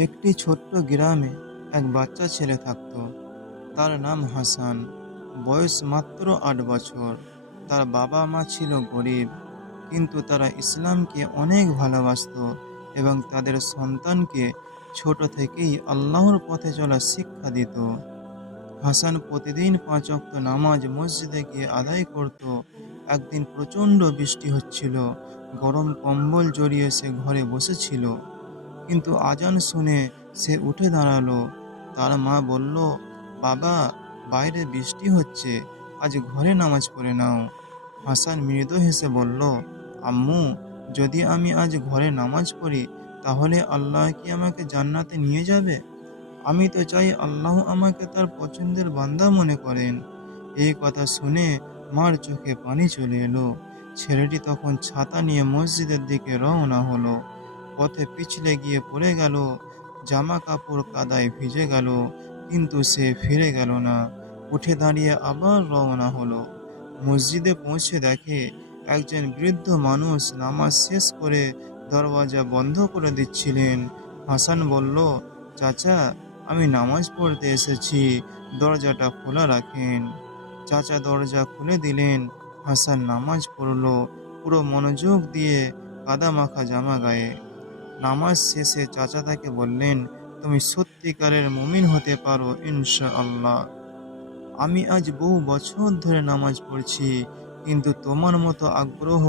একটি ছোট্ট গ্রামে এক বাচ্চা ছেলে থাকত। তার নাম হাসান। বয়স মাত্র আট বছর। তার বাবা মা ছিল গরিব, কিন্তু তারা ইসলামকে অনেক ভালোবাসতো এবং তাদের সন্তানকে ছোট থেকেই আল্লাহর পথে চলার শিক্ষা দিত। হাসান প্রতিদিন পাঁচ অক্ত নামাজ মসজিদে গিয়ে আদায় করত। একদিন প্রচণ্ড বৃষ্টি হচ্ছিল, গরম কম্বল জড়িয়ে সে ঘরে বসেছিল। কিন্তু আজান শুনে সে উঠে দাঁড়াল। তার মা বলল, বাবা, বাইরে বৃষ্টি হচ্ছে, আজ ঘরে নামাজ পড়ে নাও। হাসান মৃদু হেসে বলল, আম্মু, যদি আমি আজ ঘরে নামাজ পড়ি, তাহলে আল্লাহ কি আমাকে জান্নাতে নিয়ে যাবে? আমি তো চাই আল্লাহ আমাকে তার পছন্দের বান্দা মনে করেন। এই কথা শুনে মার চোখে পানি চলে এলো। ছেলেটি তখন ছাতা নিয়ে মসজিদের দিকে রওনা হলো। পথে পিছলে গিয়ে পড়ে গেল জামা কাপড় কাদায় ভিজে গেল, কিন্তু সে ফিরে গেল না। উঠে দাঁড়িয়ে আবার রওনা হলো। মসজিদে পৌঁছে দেখে একজন বৃদ্ধ মানুষ নামাজ শেষ করে দরওয়াজা বন্ধ করে দিচ্ছিলেন। হাসান বলল, চাচা, আমি নামাজ পড়তে এসেছি, দরজাটা খোলা রাখেন। চাচা দরজা খুলে দিলেন। হাসান নামাজ পড়ল, পুরো মনোযোগ দিয়ে কাদা মাখা জামা গায়ে। নামাজ শেষে চাচা তাকে বললেন, তুমি সত্যিকারের মুমিন হতে পারো ইনশা আল্লাহ আমি আজ বহু বছর ধরে নামাজ পড়ছি, কিন্তু তোমার মতো আগ্রহ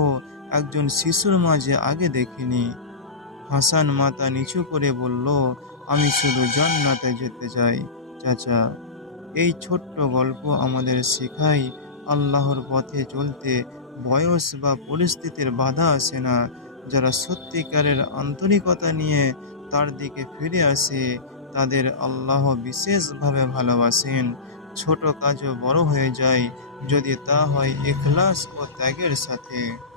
একজন শিশুর মাঝে আগে দেখিনি। হাসান মাতা নিচু করে বলল, আমি শুধু জান্নাতে যেতে চাই, চাচা। এই ছোট্ট গল্প আমাদের শেখায়, আল্লাহর পথে চলতে বয়স বা পরিস্থিতির বাধা আসে না। যারা সত্যিকারের আন্তরিকতা নিয়ে তার দিকে ফিরে আসে, তাদের আল্লাহ বিশেষভাবে ভালোবাসেন। ছোট কাজও বড় হয়ে যায় যদি তা হয় এখলাস ও ত্যাগের সাথে।